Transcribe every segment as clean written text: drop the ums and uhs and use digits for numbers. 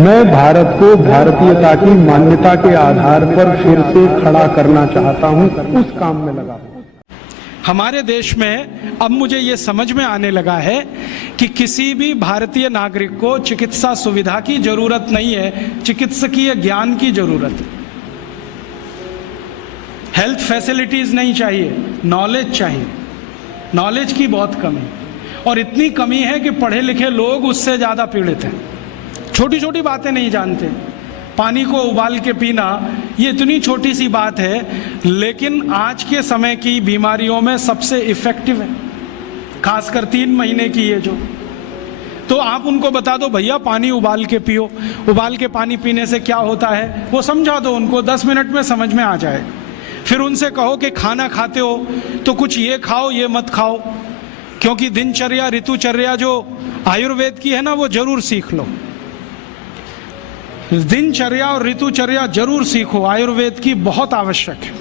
मैं भारत को भारतीयता की मान्यता के आधार पर फिर से खड़ा करना चाहता हूं, उस काम में लगा हूं। हमारे देश में अब मुझे ये समझ में आने लगा है कि किसी भी भारतीय नागरिक को चिकित्सा सुविधा की जरूरत नहीं है, चिकित्सकीय ज्ञान की जरूरत है। हेल्थ फैसिलिटीज नहीं चाहिए, नॉलेज चाहिए। नॉलेज की बहुत कमी, और इतनी कमी है कि पढ़े लिखे लोग उससे ज्यादा पीड़ित हैं। छोटी छोटी बातें नहीं जानते। पानी को उबाल के पीना, ये इतनी छोटी सी बात है, लेकिन आज के समय की बीमारियों में सबसे इफेक्टिव है, खासकर 3 महीने की ये जो। तो आप उनको बता दो भैया पानी उबाल के पियो, उबाल के पानी पीने से क्या होता है वो समझा दो उनको, 10 मिनट में समझ में आ जाए। फिर उनसे कहो कि खाना खाते हो तो कुछ ये खाओ ये मत खाओ, क्योंकि दिनचर्या ऋतुचर्या जो आयुर्वेद की है ना, वो जरूर सीख लो। दिनचर्या और ऋतुचर्या जरूर सीखो, आयुर्वेद की बहुत आवश्यक है।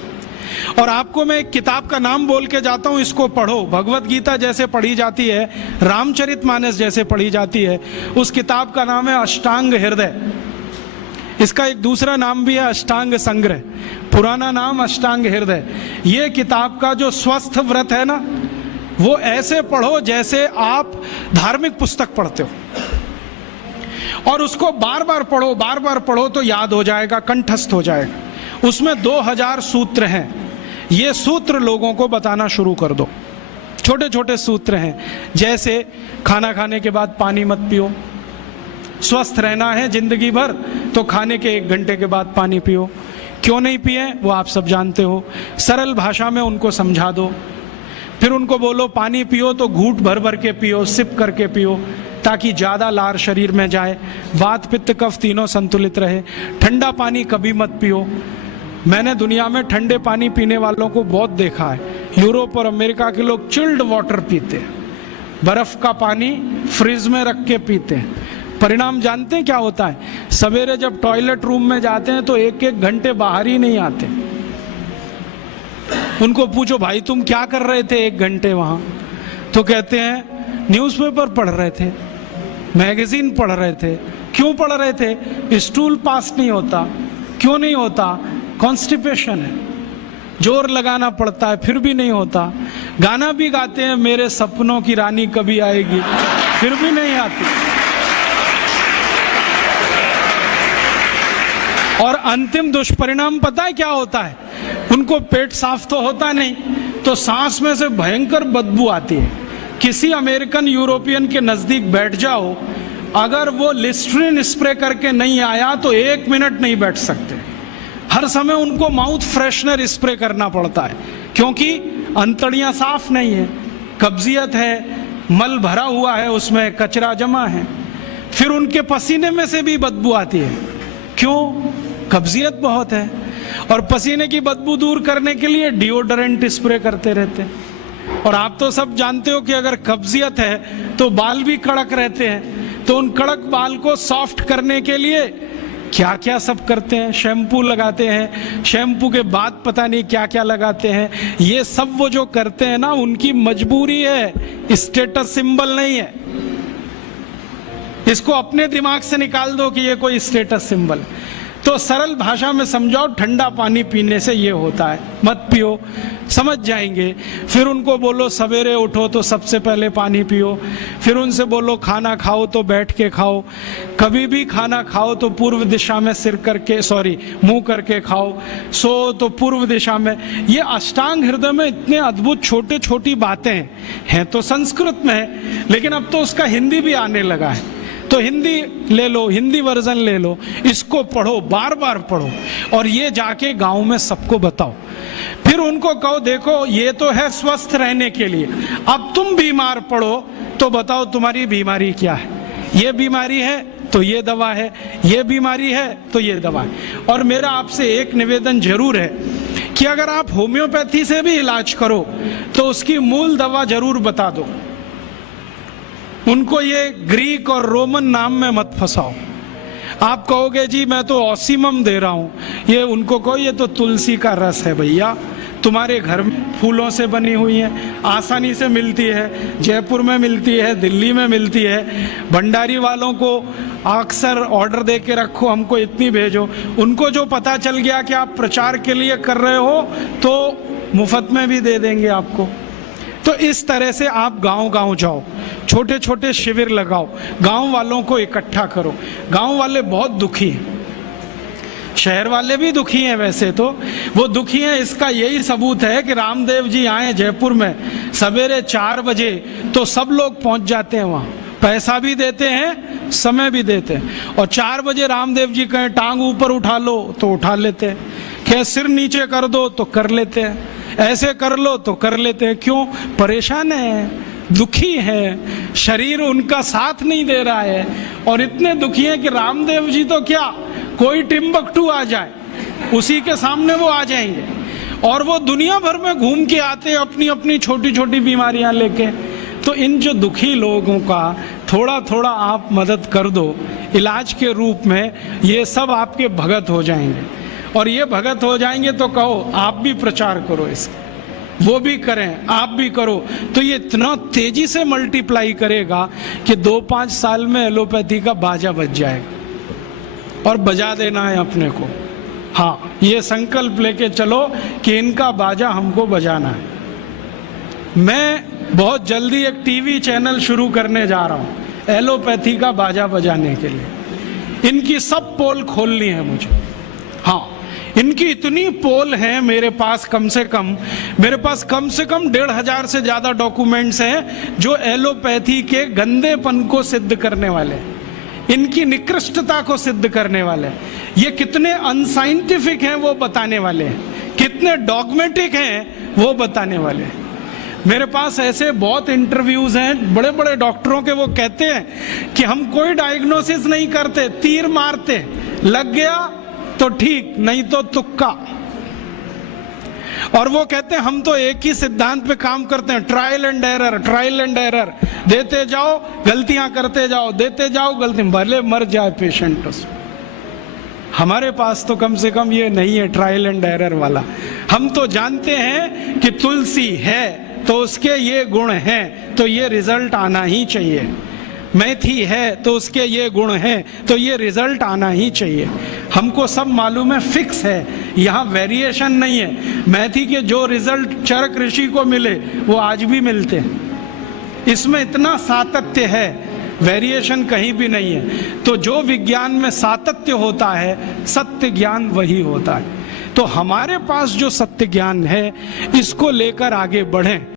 और आपको मैं एक किताब का नाम बोल के जाता हूं, इसको पढ़ो। भगवत गीता जैसे पढ़ी जाती है, रामचरितमानस जैसे पढ़ी जाती है, उस किताब का नाम है अष्टांग हृदय। इसका एक दूसरा नाम भी है अष्टांग संग्रह, पुराना नाम अष्टांग हृदय। ये किताब का जो स्वस्थ व्रत है ना, वो ऐसे पढ़ो जैसे आप धार्मिक पुस्तक पढ़ते हो, और उसको बार बार पढ़ो तो याद हो जाएगा, कंठस्थ हो जाएगा। उसमें 2000 सूत्र हैं। ये सूत्र लोगों को बताना शुरू कर दो। छोटे छोटे सूत्र हैं, जैसे खाना खाने के बाद पानी मत पियो, स्वस्थ रहना है जिंदगी भर तो खाने के 1 घंटे के बाद पानी पियो। क्यों नहीं पिए वो आप सब जानते हो, सरल भाषा में उनको समझा दो। फिर उनको बोलो पानी पियो तो घूंट भर भर के पियो, सिप करके पियो, ताकि ज्यादा लार शरीर में जाए, वात पित्त कफ तीनों संतुलित रहे। ठंडा पानी कभी मत पियो। मैंने दुनिया में ठंडे पानी पीने वालों को बहुत देखा है। यूरोप और अमेरिका के लोग चिल्ड वाटर पीते हैं, बर्फ का पानी फ्रिज में रख के पीते हैं। परिणाम जानते हैं क्या होता है? सवेरे जब टॉयलेट रूम में जाते हैं तो 1-1 घंटे बाहर ही नहीं आते। उनको पूछो भाई तुम क्या कर रहे थे 1 घंटे वहां? तो कहते हैं न्यूज़पेपर पढ़ रहे थे, मैगजीन पढ़ रहे थे। क्यों पढ़ रहे थे? स्टूल पास नहीं होता। क्यों नहीं होता? कॉन्स्टिपेशन है, जोर लगाना पड़ता है फिर भी नहीं होता। गाना भी गाते हैं मेरे सपनों की रानी कभी आएगी, फिर भी नहीं आती। और अंतिम दुष्परिणाम पता है क्या होता है? उनको पेट साफ तो होता नहीं, तो सांस में से भयंकर बदबू आती है। किसी अमेरिकन यूरोपियन के नजदीक बैठ जाओ, अगर वो लिस्ट्रीन स्प्रे करके नहीं आया तो 1 मिनट नहीं बैठ सकते। हर समय उनको माउथ फ्रेशनर स्प्रे करना पड़ता है, क्योंकि अंतड़ियां साफ नहीं है, कब्जियत है, मल भरा हुआ है, उसमें कचरा जमा है। फिर उनके पसीने में से भी बदबू आती है। क्यों? कब्जियत बहुत है। और पसीने की बदबू दूर करने के लिए डिओडोरेंट स्प्रे करते रहते हैं। और आप तो सब जानते हो कि अगर कब्जियत है तो बाल भी कड़क रहते हैं, तो उन कड़क बाल को सॉफ्ट करने के लिए क्या क्या सब करते हैं। शैम्पू लगाते हैं, शैम्पू के बाद पता नहीं क्या क्या लगाते हैं। ये सब वो जो करते हैं ना, उनकी मजबूरी है, स्टेटस सिंबल नहीं है। इसको अपने दिमाग से निकाल दो कि ये कोई स्टेटस सिंबल है। तो सरल भाषा में समझाओ, ठंडा पानी पीने से ये होता है, मत पियो, समझ जाएंगे। फिर उनको बोलो सवेरे उठो तो सबसे पहले पानी पियो। फिर उनसे बोलो खाना खाओ तो बैठ के खाओ, कभी भी खाना खाओ तो पूर्व दिशा में मुंह करके खाओ, सो तो पूर्व दिशा में। ये अष्टांग हृदय में इतने अद्भुत छोटे छोटी बातें हैं तो संस्कृत में है, लेकिन अब तो उसका हिंदी भी आने लगा है। तो हिंदी ले लो, हिंदी वर्जन ले लो, इसको पढ़ो, बार बार पढ़ो, और ये जाके गांव में सबको बताओ। फिर उनको कहो देखो ये तो है स्वस्थ रहने के लिए, अब तुम बीमार पड़ो तो बताओ तुम्हारी बीमारी क्या है। ये बीमारी है तो ये दवा है, ये बीमारी है तो ये दवा है। और मेरा आपसे एक निवेदन जरूर है कि अगर आप होम्योपैथी से भी इलाज करो तो उसकी मूल दवा जरूर बता दो। उनको ये ग्रीक और रोमन नाम में मत फंसाओ। आप कहोगे जी मैं तो ऑसिमम दे रहा हूं, ये उनको कहो ये तो तुलसी का रस है भैया, तुम्हारे घर में फूलों से बनी हुई है, आसानी से मिलती है, जयपुर में मिलती है, दिल्ली में मिलती है। भंडारी वालों को अक्सर ऑर्डर दे के रखो, हमको इतनी भेजो। उनको जो पता चल गया कि आप प्रचार के लिए कर रहे हो तो मुफ्त में भी दे देंगे आपको। तो इस तरह से आप गांव गांव जाओ, छोटे छोटे शिविर लगाओ, गांव वालों को इकट्ठा करो। गांव वाले बहुत दुखी हैं, शहर वाले भी दुखी हैं। वैसे तो वो दुखी हैं, इसका यही सबूत है कि रामदेव जी आए जयपुर में सवेरे 4 बजे तो सब लोग पहुंच जाते हैं वहां, पैसा भी देते हैं, समय भी देते हैं। और 4 बजे रामदेव जी कहें टांग ऊपर उठा लो तो उठा लेते हैं, कहें सिर नीचे कर दो तो कर लेते हैं, ऐसे कर लो तो कर लेते हैं। क्यों? परेशान है, दुखी है, शरीर उनका साथ नहीं दे रहा है। और इतने दुखी हैं कि रामदेव जी तो क्या, कोई टिम्बकटू आ जाए उसी के सामने वो आ जाएंगे। और वो दुनिया भर में घूम के आते हैं अपनी अपनी छोटी छोटी बीमारियां लेके। तो इन जो दुखी लोगों का थोड़ा थोड़ा आप मदद कर दो इलाज के रूप में, ये सब आपके भगत हो जाएंगे। और ये भगत हो जाएंगे तो कहो आप भी प्रचार करो इसका, वो भी करें, आप भी करो, तो ये इतना तेजी से मल्टीप्लाई करेगा कि 2-5 साल में एलोपैथी का बाजा बज जाएगा। और बजा देना है अपने को। हाँ, ये संकल्प लेके चलो कि इनका बाजा हमको बजाना है। मैं बहुत जल्दी एक टीवी चैनल शुरू करने जा रहा हूँ एलोपैथी का बाजा बजाने के लिए। इनकी सब पोल खोलनी है मुझे। हाँ, इनकी इतनी पोल हैं मेरे पास, कम से कम 1,500 से ज्यादा डॉक्यूमेंट्स हैं जो एलोपैथी के गंदेपन को सिद्ध करने वाले हैं, इनकी निकृष्टता को सिद्ध करने वाले हैं। ये कितने अनसाइंटिफिक हैं वो बताने वाले हैं, कितने डॉगमेटिक हैं वो बताने वाले हैं। मेरे पास ऐसे बहुत इंटरव्यूज हैं बड़े बड़े डॉक्टरों के, वो कहते हैं कि हम कोई डायग्नोसिस नहीं करते, तीर मारते, लग गया तो ठीक, नहीं तो तुक्का। और वो कहते हैं हम तो एक ही सिद्धांत पे काम करते हैं, trial and error, trial and error, देते जाओ गलतियां करते जाओ, देते जाओ गलती, भले मर जाए पेशेंट उसमें। हमारे पास तो कम से कम ये नहीं है ट्रायल एंड एरर वाला। हम तो जानते हैं कि तुलसी है तो उसके ये गुण हैं तो ये रिजल्ट आना ही चाहिए, मेथी है तो उसके ये गुण हैं तो ये रिजल्ट आना ही चाहिए। हमको सब मालूम है, फिक्स है, यहाँ वेरिएशन नहीं है। मेथी के जो रिजल्ट चरक ऋषि को मिले वो आज भी मिलते हैं। इसमें इतना सातत्य है, वेरिएशन कहीं भी नहीं है। तो जो विज्ञान में सातत्य होता है, सत्य ज्ञान वही होता है। तो हमारे पास जो सत्य ज्ञान है इसको लेकर आगे बढ़ें।